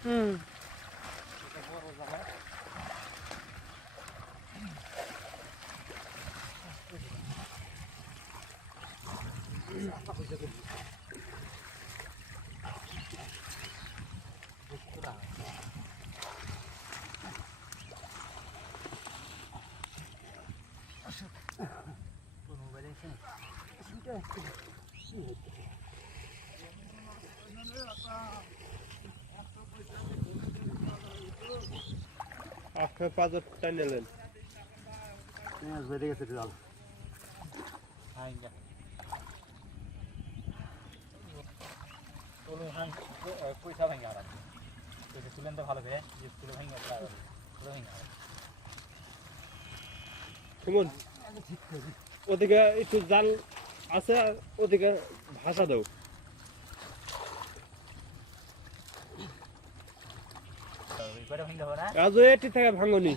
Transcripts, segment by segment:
হুম আপনার পাঁচর টাইনে নেন বেড়ে গেছে জল পয়সা ভেঙে আর তুলেন তো ভালো করে তুলে ভেঙে তুলে ভেঙে সুমন ওদিকে একটু জাল আছে ওদিকে ভাষা দাও কয়টা ভেঙে হবে না আজও এটি থেকে ভাঙনি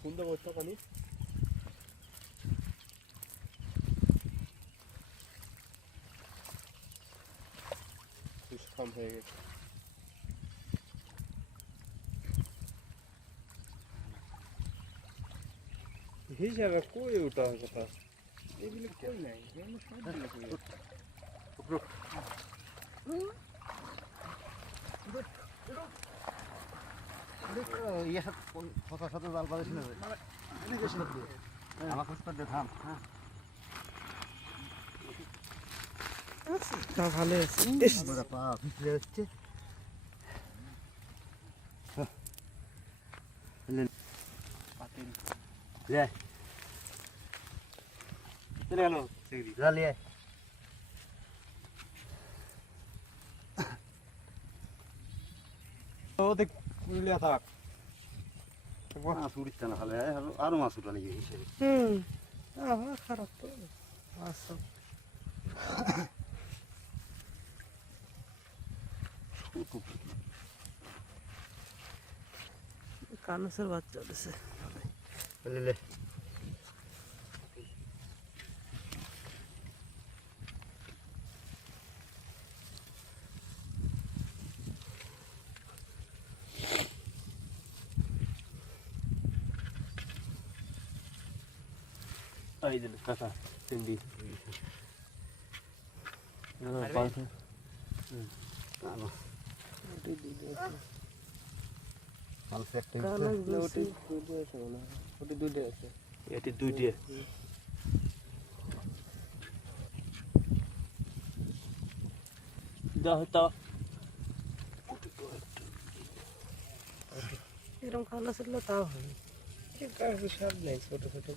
কোনটা বসতে পানি কম হয়ে গেছে হিসাবে কই ওটা কথা এগুলো কই নাই কথা সাথে জাল পারে শুনে আমার খোঁজ করে থাম তা ভালো আছে পা ভিতরে হচ্ছে চলে গেল জ্বালিয়ে ওদিক কুলিয়া থাক মাছ উড়িচ্ছে না ভালো আরো মাছ উঠালে হিসেবে হুম আবার খারাপ তো আচ্ছা কানসের বাচ্চা দিছে লে এই দিল কাকা চিংড়ি এটি দুইটা হয়তো এরকম খানা ছিল তাও হয় সার নেই ছোট ছোট